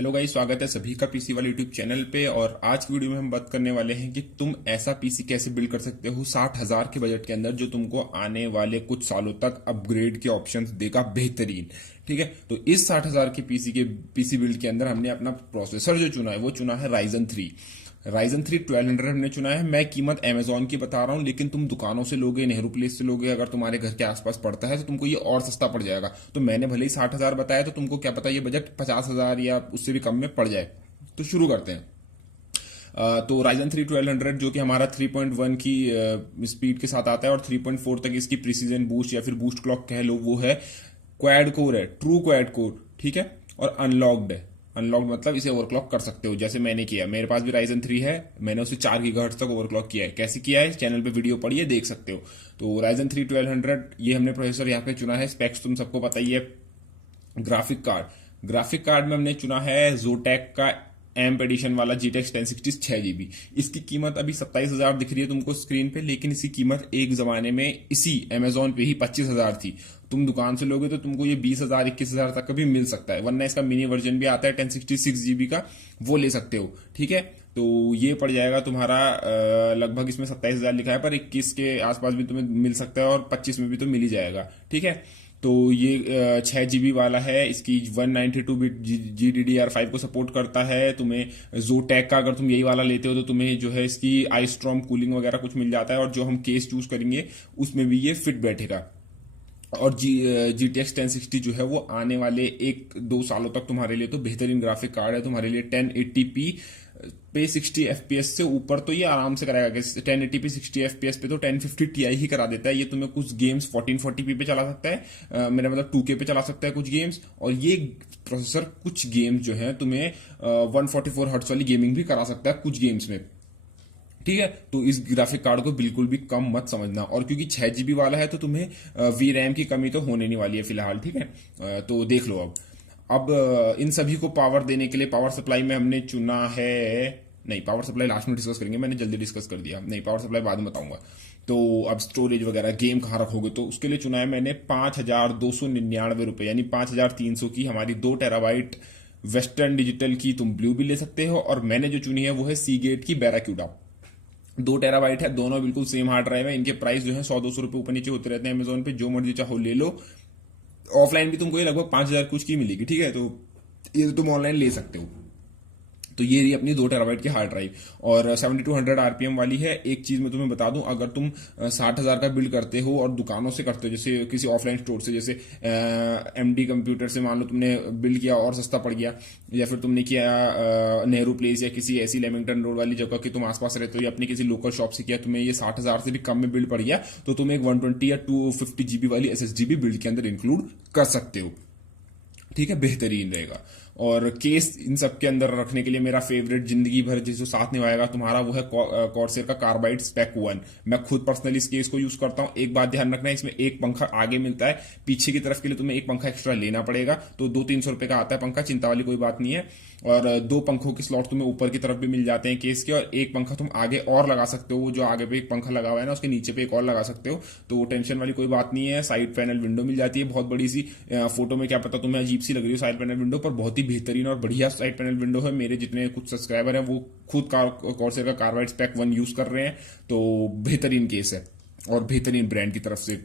Hello guys, स्वागत है सभी का पीसी वाले यूट्यूब चैनल पे। और आज की वीडियो में हम बात करने वाले हैं कि तुम ऐसा पीसी कैसे बिल्ड कर सकते हो 60,000 के बजट के अंदर जो तुमको आने वाले कुछ सालों तक अपग्रेड के ऑप्शंस देगा बेहतरीन। ठीक है, तो इस 60,000 के पीसी बिल्ड के अंदर हमने अपना प्रोसेसर जो चुना है वो चुना है राइजन थ्री 1200 हमने चुना है। मैं कीमत अमेजोन की बता रहा हूं, लेकिन तुम दुकानों से लोगे, नेहरू प्लेस से लोगे, अगर तुम्हारे घर के आसपास पड़ता है तो तुमको ये और सस्ता पड़ जाएगा। तो मैंने भले ही 60,000 बताया, तो तुमको क्या पता ये बजट 50,000 या उससे भी कम में पड़ जाए। तो शुरू करते हैं। तो राइजन थ्री 1200 जो कि हमारा 3.1 की स्पीड के साथ आता है और 3.4 तक इसकी प्रिसीजन बूस्ट या फिर बूस्ट क्लॉक कह लो, वो है। क्वाड कोर है, ट्रू क्वाड कोर, ठीक है। और अनलॉक्ड है। अनलॉक्ड मतलब इसे ओवरक्लॉक कर सकते हो, जैसे मैंने किया। मेरे पास भी राइजन 3 है, मैंने उसे 4 गीगाहर्ट्ज तक ओवरक्लॉक किया है। कैसे किया है, चैनल पे वीडियो पढ़िए, देख सकते हो। तो राइजन थ्री 1200 ये हमने प्रोसेसर यहाँ पे चुना है। स्पेक्स तुम सबको पता ही है। ग्राफिक कार्ड में हमने चुना है जोटेक का एम्प एडिशन वाला GTX 1060 6 GB। इसकी कीमत अभी 27,000 दिख रही है तुमको स्क्रीन पे, लेकिन इसकी कीमत एक जमाने में इसी अमेजोन पे ही 25,000 थी। तुम दुकान से लोगे तो तुमको ये 20,000 21,000 तक का भी मिल सकता है, वरना इसका मिनी वर्जन भी आता है 1066 GB का, वो ले सकते हो। ठीक है, तो ये पड़ जाएगा तुम्हारा लगभग, इसमें 27,000 लिखा है पर 21 के आसपास भी तुम्हें मिल सकता है और 25 में भी तो मिल ही जाएगा। ठीक है, तो ये 6 GB वाला है। इसकी 192 बिट GDDR5 को सपोर्ट करता है। तुम्हें जोटेक का अगर तुम यही वाला लेते हो तो तुम्हें जो है इसकी आईस्ट्रॉम कूलिंग वगैरह कुछ मिल जाता है, और जो हम केस चूज करेंगे उसमें भी ये फिट बैठेगा। और GTX 1060 जो है वो आने वाले 1-2 सालों तक तुम्हारे लिए तो बेहतरीन ग्राफिक कार्ड है। तुम्हारे लिए 1080p पे 60 FPS से ऊपर तो ये आराम से कराएगा। 1080p 60 FPS पे तो 1050 Ti ही करा देता है। ये तुम्हें कुछ गेम्स 1440p पे चला सकता है, मेरा मतलब 2K पे चला सकता है कुछ गेम्स। और ये प्रोसेसर कुछ गेम्स जो है तुम्हें 144 हर्ट्ज वाली गेमिंग भी करा सकता है कुछ गेम्स में। ठीक है, तो इस ग्राफिक कार्ड को बिल्कुल भी कम मत समझना। और क्योंकि 6 GB वाला है तो तुम्हें VRAM की कमी तो होने नहीं वाली है फिलहाल। ठीक है, तो देख लो। अब इन सभी को पावर देने के लिए पावर सप्लाई में हमने चुना है, नहीं पावर सप्लाई लास्ट में डिस्कस करेंगे, मैंने जल्दी डिस्कस कर दिया। नहीं, पावर सप्लाई बाद में बताऊंगा। तो अब स्टोरेज वगैरह गेम कहाँ रखोगे, तो उसके लिए चुना है मैंने 5,299 रुपए, यानी 5,300 की हमारी 2 TB वेस्टर्न डिजिटल की तुम ब्लू भी ले सकते हो। और मैंने जो चुनी है वो है सीगेट की बैराक्यूडा। 2 TB है, दोनों बिल्कुल सेम हार्ड ड्राइव है। इनके प्राइस जो है 100-200 रुपए ऊपर नीचे होते रहते हैं अमेजोन पे, जो मर्जी चाहो ले लो। ऑफलाइन भी तुमको ये लगभग 5,000 कुछ की मिलेगी। ठीक है, तो ये तो तुम ऑनलाइन ले सकते हो। तो ये रही अपनी 2 TB की हार्ड ड्राइव, और 7200 RPM वाली है। एक चीज मैं तुम्हें बता दूं, अगर तुम 60,000 का बिल्ड करते हो और दुकानों से करते हो, जैसे किसी ऑफलाइन स्टोर से, जैसे MD कंप्यूटर से मान लो तुमने बिल्ड किया और सस्ता पड़ गया, या फिर तुमने किया नेहरू प्लेस या किसी ऐसी लेमिंगटन रोड वाली जगह की तुम आसपास रहते हो, या अपनी किसी लोकल शॉप से किया, तुम्हें ये 60,000 से भी कम में बिल्ड पड़ गया, तो तुम एक 120 या 250 GB वाली SSD भी बिल्ड के अंदर इंक्लूड कर सकते हो। ठीक है, बेहतरीन रहेगा। और केस इन सब के अंदर रखने के लिए मेरा फेवरेट, जिंदगी भर जिसको साथ निभाएगा तुम्हारा, वो है कॉर्सेर का कार्बाइड स्पेक 1। मैं खुद पर्सनली इस केस को यूज करता हूं। एक बात ध्यान रखना है, इसमें एक पंखा आगे मिलता है, पीछे की तरफ के लिए तुम्हें एक पंखा एक्स्ट्रा लेना पड़ेगा। तो 200-300 रुपए का आता है पंखा, चिंता वाली कोई बात नहीं है। और 2 पंखों के स्लॉट तुम्हें ऊपर की तरफ भी मिल जाते हैं केस के, और एक पंखा तुम आगे और लगा सकते हो। जो आगे पे एक पंखा लगा हुआ है ना, उसके नीचे पे एक और लगा सकते हो, तो टेंशन वाली कोई बात नहीं है। साइड पैनल विंडो मिल जाती है बहुत बड़ी सी। फोटो में क्या पता तुम्हें अजीब सी लग रही हो साइड पैनल विंडो, पर बहुत ही बेहतरीन और बढ़िया साइड पैनल विंडो है। मेरे जितने कुछ सब्सक्राइबर हैं वो खुद कॉर्सेर का कार्बाइड स्पेक 1 यूज कर रहे हैं, तो बेहतरीन केस है और बेहतरीन ब्रांड की तरफ से।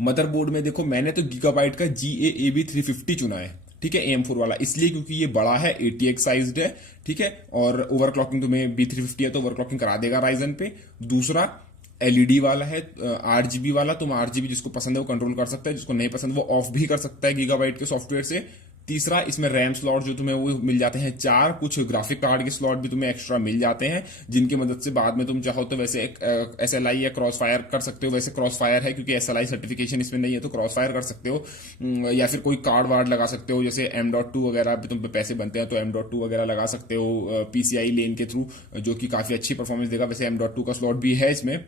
मदरबोर्ड में देखो, मैंने तो गीगाबाइट का GAAB 350 चुना है। ठीक है, AM4 वाला, इसलिए क्योंकि ये बड़ा है, ATX साइज्ड है। ठीक है, और ओवरक्लॉकिंग तुम्हें B350 है तो ओवरक्लॉकिंग करा देगा राइजन पे। दूसरा LED वाला है, 8 GB वाला। तुम 8 GB जिसको पसंद है वो कंट्रोल कर सकता है, जिसको नहीं पसंद वो ऑफ भी कर सकता है गीगाबाइट के सॉफ्टवेयर से। तीसरा, इसमें रैम स्लॉट जो तुम्हें वो मिल जाते हैं 4, कुछ ग्राफिक कार्ड के स्लॉट भी तुम्हें एक्स्ट्रा मिल जाते हैं, जिनकी मदद से बाद में तुम चाहो तो वैसे एक SLI या क्रॉस फायर कर सकते हो। वैसे क्रॉस फायर है, क्योंकि SLI सर्टिफिकेशन इसमें नहीं है, तो क्रॉस फायर कर सकते हो। या फिर कोई कार्ड वार्ड लगा सकते हो, जैसे M.2 वगैरह भी तुम पे पैसे बनते हैं तो M.2 वगैरह लगा सकते हो PCI लेन के थ्रू, जो कि काफी अच्छी परफॉर्मेंस देगा। वैसे M.2 का स्लॉट भी है इसमें।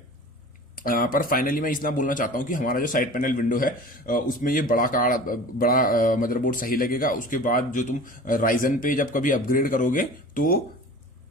पर फाइनली मैं इतना बोलना चाहता हूं कि हमारा जो साइड पैनल विंडो है उसमें ये बड़ा मदरबोर्ड सही लगेगा। उसके बाद जो तुम राइजन पे जब कभी अपग्रेड करोगे तो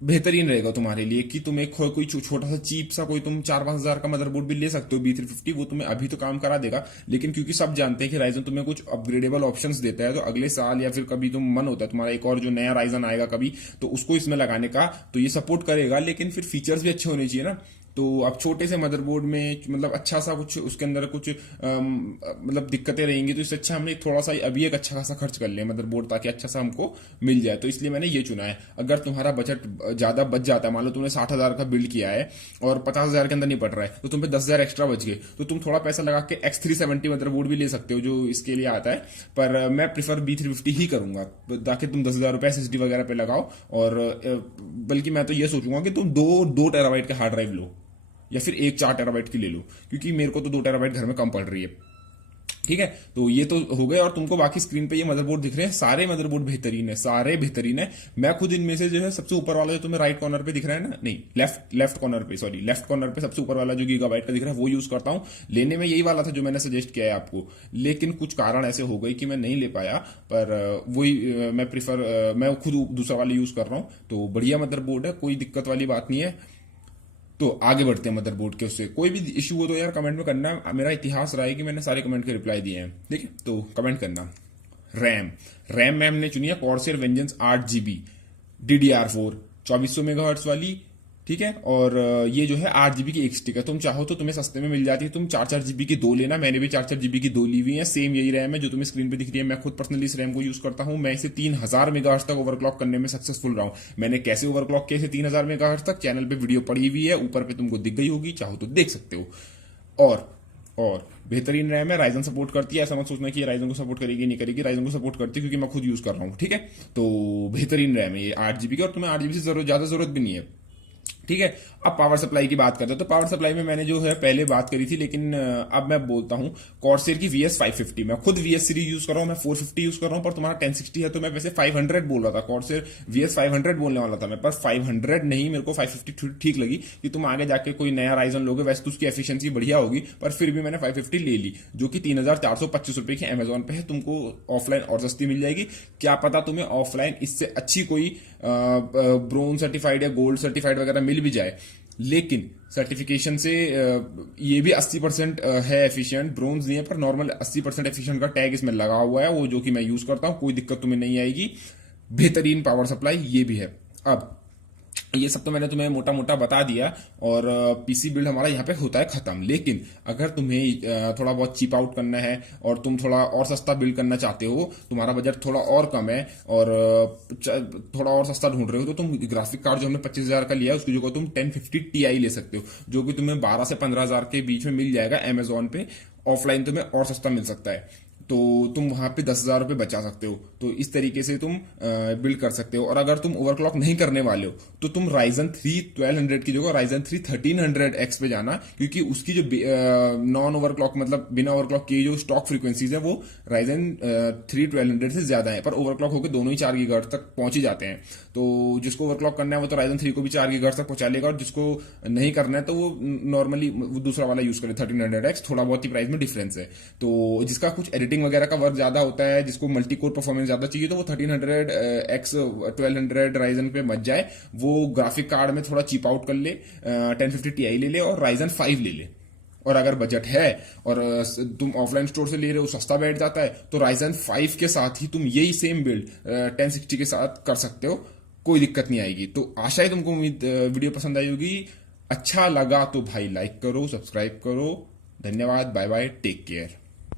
बेहतरीन रहेगा तुम्हारे लिए कि तुम एक कोई छोटा सा चीप सा कोई तुम 4-5 हजार का मदरबोर्ड भी ले सकते हो B350, वो तुम्हें अभी तो काम करा देगा। लेकिन क्योंकि सब जानते हैं कि राइजन तुम्हें कुछ अपग्रेडेबल ऑप्शंस देता है, तो अगले साल या फिर कभी तुम मन होता है तुम्हारा एक और जो नया राइजन आएगा कभी, तो उसको इसमें लगाने का, तो ये सपोर्ट करेगा। लेकिन फिर फीचर्स भी अच्छे होने चाहिए ना। तो अब छोटे से मदरबोर्ड में मतलब अच्छा सा कुछ उसके अंदर कुछ मतलब दिक्कतें रहेंगी, तो इससे अच्छा हमने थोड़ा सा अभी एक अच्छा खासा खर्च कर लिया मदरबोर्ड, ताकि अच्छा सा हमको मिल जाए। तो इसलिए मैंने ये चुना है। अगर तुम्हारा बजट ज्यादा बच जाता है, मान लो तुमने 60,000 का बिल्ड किया है और 50,000 के अंदर नहीं पड़ रहा है, तो तुम पे 10,000 एक्स्ट्रा बच गए, तो तुम थोड़ा पैसा लगा के X370 मदरबोर्ड भी ले सकते हो, जो इसके लिए आता है। पर मैं प्रीफर B350 ही करूंगा, ताकि तुम 10,000 रुपए SSD वगैरह पे लगाओ। और बल्कि मैं तो ये सोचूंगा कि तुम दो टेराबाइट का हार्ड ड्राइव लो, या फिर एक 4 टेराबाइट की ले लो, क्योंकि मेरे को तो 2 टेराबाइट घर में कम पड़ रही है। ठीक है, तो ये तो हो गए। और तुमको बाकी स्क्रीन पे ये मदरबोर्ड दिख रहे हैं, सारे मदरबोर्ड बेहतरीन है, सारे बेहतरीन है। मैं खुद इनमें से जो है सबसे ऊपर वाला जो तुम्हें राइट कॉर्नर पे दिख रहा है ना, नहीं लेफ्ट कॉर्नर पे, सॉरी लेफ्ट कॉर्नर पे सबसे ऊपर वाला जो गीगाबाइट का दिख रहा है, वो यूज करता हूं। लेने में यही वाला था जो मैंने सजेस्ट किया है आपको, लेकिन कुछ कारण ऐसे हो गए कि मैं नहीं ले पाया। पर वही मैं खुद दूसरा वाला यूज कर रहा हूँ। तो बढ़िया मदरबोर्ड है, कोई दिक्कत वाली बात नहीं है। तो आगे बढ़ते हैं मदरबोर्ड के। उससे कोई भी इशू हो तो यार कमेंट में करना। मेरा इतिहास रहा है कि मैंने सारे कमेंट के रिप्लाई दिए हैं, ठीक है, तो कमेंट करना। रैम रैम में हमने चुनी है Corsair vengeance 8 GB DDR4 2400 MHz वाली, ठीक है। और ये जो है 8 GB की एक स्टिक है। तुम चाहो तो तुम्हें सस्ते में मिल जाती है, तुम 4-4 GB की दो लेना। मैंने भी 4-4 GB की दो ली हुई है। सेम यही रैम है जो तुम्हें स्क्रीन पे दिख रही है। मैं खुद पर्सनली इस रैम को यूज करता हूं। मैं इसे 3000 MHz तक ओवरक्लॉक करने में सक्सेसफुल रहा हूं। मैंने कैसे ओवरक्लॉक किया इसे 3000 MHz तक, चैनल पे वीडियो पड़ी हुई है, ऊपर पे तुमको दिख गई होगी, चाहो तो देख सकते हो। और बेहतरीन रैम है, राइजन सपोर्ट करती है। ऐसा मत सोचना कि ये राइजन को सपोर्ट करेगी नहीं करेगी, राइजन को सपोर्ट करती है, क्योंकि मैं खुद यूज कर रहा हूँ, ठीक है। तो बेहतरीन रैम है ये 8 GB की, और तुम्हें 8 GB से ज्यादा जरूरत भी नहीं है, ठीक है। अब पावर सप्लाई की बात करते हैं। तो पावर सप्लाई में मैंने जो है पहले बात करी थी, लेकिन अब मैं बोलता हूं कॉर्सेर की VS550। मैं खुद VS सीरीज यूज कर रहा हूं, मैं 450 यूज कर रहा हूं, पर तुम्हारा 1060 है, तो मैं वैसे 500 बोल रहा था। कॉर्सेर VS500 बोलने वाला था मैं, पर 500 नहीं, मेरे को 550 ठीक लगी कि तुम आगे जाके कोई नया राइजन लोगे। वैसे तो उसकी एफिशिएंसी बढ़िया होगी, पर फिर भी मैंने 550 ले ली, जो कि 3,425 रुपए की अमेजोन पे है। तुमको ऑफलाइन और सस्ती मिल जाएगी। क्या पता तुम्हें ऑफलाइन इससे अच्छी कोई ब्रोंज सर्टिफाइड या गोल्ड सर्टिफाइड वगैरह मिल भी जाए, लेकिन सर्टिफिकेशन से ये भी 80% है एफिशिएंट। ब्रोंज नहीं है, पर नॉर्मल 80% एफिशिएंट का टैग इसमें लगा हुआ है, वो जो कि मैं यूज करता हूं। कोई दिक्कत तुम्हें नहीं आएगी। बेहतरीन पावर सप्लाई ये भी है। अब ये सब तो मैंने तुम्हें मोटा मोटा बता दिया, और पीसी बिल्ड हमारा यहाँ पे होता है खत्म। लेकिन अगर तुम्हें थोड़ा बहुत चिप आउट करना है और तुम थोड़ा और सस्ता बिल्ड करना चाहते हो, तुम्हारा बजट थोड़ा और कम है और थोड़ा और सस्ता ढूंढ रहे हो, तो तुम ग्राफिक कार्ड जो हमने 25,000 का लिया है उसकी जगह तुम 1050 Ti ले सकते हो, जो कि तुम्हें 12 से 15,000 के बीच में मिल जाएगा अमेजोन पे। ऑफलाइन तुम्हें और सस्ता मिल सकता है, तो तुम वहां पे 10,000 रुपए बचा सकते हो। तो इस तरीके से तुम बिल्ड कर सकते हो। और अगर तुम ओवरक्लॉक नहीं करने वाले हो, तो तुम राइजन 3 1200 की जगह राइजन 3 1300X पे जाना, क्योंकि उसकी जो नॉन ओवरक्लॉक मतलब बिना ओवरक्लॉक की जो स्टॉक फ्रीक्वेंसीज है, वो राइजन 3 1200 से ज्यादा है। पर ओवरक्लॉक होकर दोनों ही 4 GHz तक पहुंच ही जाते हैं। तो जिसको ओवरक्लॉक करना है वो तो राइजन 3 को भी 4 GHz तक पहुंचा लेगा, और जिसको नहीं करना है तो वो नॉर्मली दूसरा वाला यूज करे 1300X। थोड़ा बहुत ही प्राइस में डिफरेंस है। तो जिसका कुछ एडिटिंग वगैरह का वर्क ज्यादा होता है, जिसको मल्टी कोर परफॉर्मेंस ज्यादा चाहिए, तो वो 1300X 1200 राइजन पे मच जाए। वो ग्राफिक कार्ड में थोड़ा चीप आउट कर ले, 1050 Ti ले ले और राइजन 5 ले ले। और अगर बजट है और तुम ऑफलाइन स्टोर से ले रहे हो, सस्ता बैठ जाता है, तो राइजन 5 के साथ ही तुम यही सेम बिल्ड 1060 के साथ कर सकते हो। कोई दिक्कत नहीं आएगी। तो आशा है तुमको वीडियो पसंद आई होगी। अच्छा लगा तो भाई लाइक करो, सब्सक्राइब करो। धन्यवाद, बाय बाय, टेक केयर।